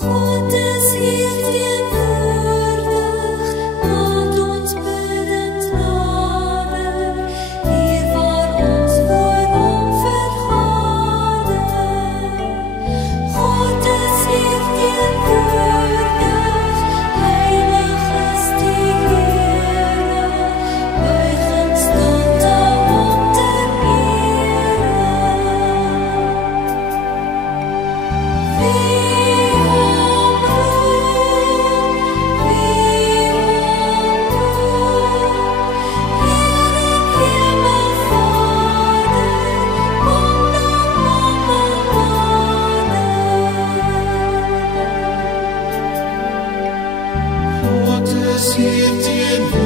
God is hier teenwoordig, laat ons bidden nader, hier waar ons voor hom vergader. God is hier teenwoordig, heilig is die Here, buigend stilte hom ter ere. God is hier teenwoordig.